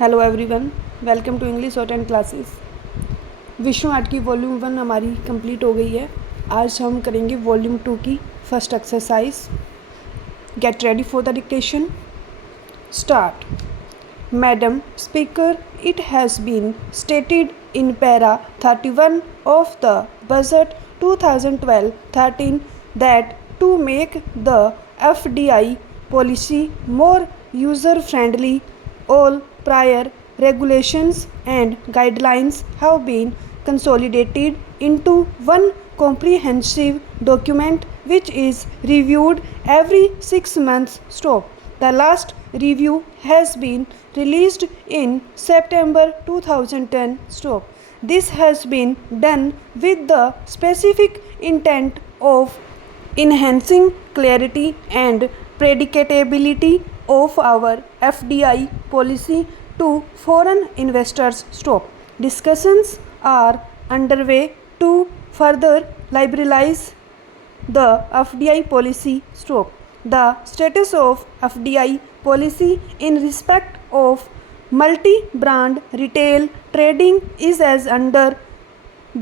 Hello everyone, welcome to English और 10 classes. Vishnu art की volume 1 हमारी कंप्लीट हो गई है। आज हम करेंगे वॉल्यूम 2 की first exercise. Get ready for the dictation. Start. Madam speaker, it has been stated in para 31 of the budget 2012-13 that to make the FDI policy more user friendly, all prior regulations and guidelines have been consolidated into one comprehensive document which is reviewed every 6 months. Stop. The last review has been released in September 2010. Stop. This has been done with the specific intent of enhancing clarity and predictability of our FDI policy to foreign investors. Stop. Discussions are underway to further liberalize the FDI policy. Stop. The status of FDI policy in respect of multi-brand retail trading is as under.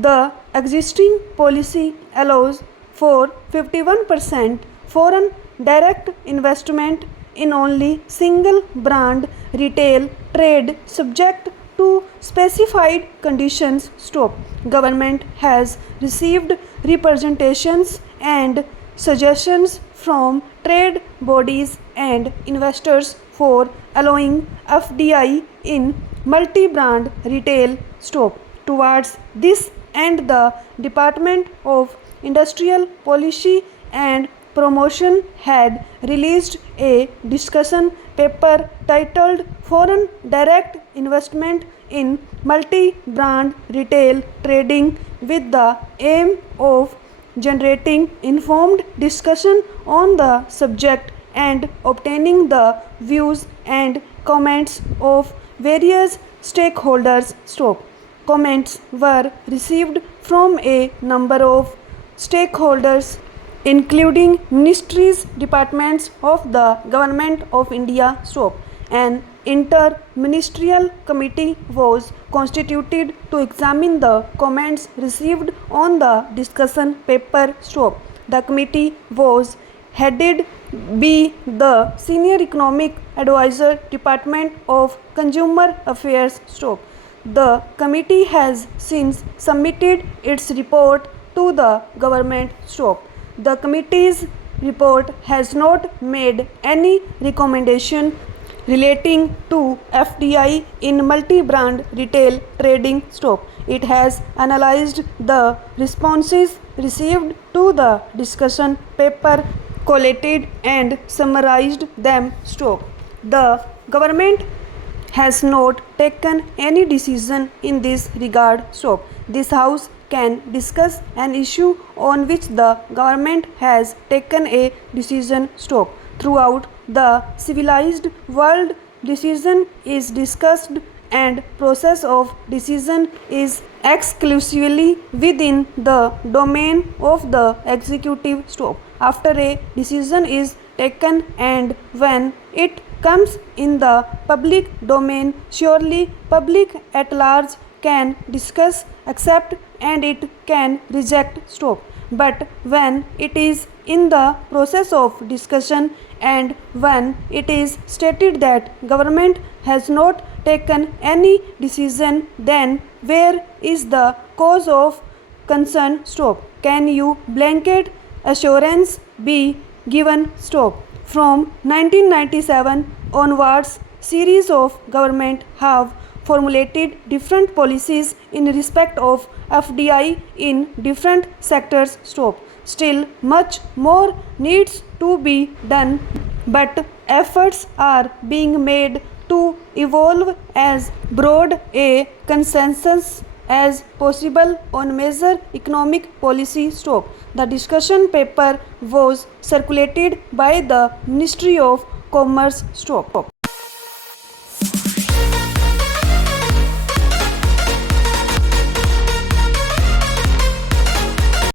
The existing policy allows for 51% foreign direct investment in only single brand retail trade subject to specified conditions. Stop. Government has received representations and suggestions from trade bodies and investors for allowing FDI in multi-brand retail. Stop. Towards this end, the Department of Industrial Policy and Promotion had released a discussion paper titled Foreign Direct Investment in Multi-Brand Retail Trading with the aim of generating informed discussion on the subject and obtaining the views and comments of various stakeholders. Stop. Comments were received from a number of stakeholders including ministries, departments of the Government of India. Stop. An inter-ministerial committee was constituted to examine the comments received on the discussion paper. Stop. The committee was headed by the Senior Economic Advisor, Department of Consumer Affairs. Stop. The committee has since submitted its report to the government. Stop. The committee's report has not made any recommendation relating to FDI in multi-brand retail trading. Stop. It has analyzed the responses received to the discussion paper, collated and summarized them. Stop. The government has not taken any decision in this regard. Stop. This House can discuss an issue on which the government has taken a decision. Stop. Throughout the civilized world, decision is discussed and process of decision is exclusively within the domain of the executive. Stop. After a decision is taken and when it comes in the public domain, surely public at large can discuss, accept and it can reject. Stop. But when it is in the process of discussion and when it is stated that government has not taken any decision, then where is the cause of concern? Stop. Can you blanket assurance be given? Stop. From 1997 onwards, series of government have formulated different policies in respect of FDI in different sectors. Stop. Still much more needs to be done, but efforts are being made to evolve as broad a consensus as possible on major economic policy. Stop. The discussion paper was circulated by the Ministry of Commerce. Stop.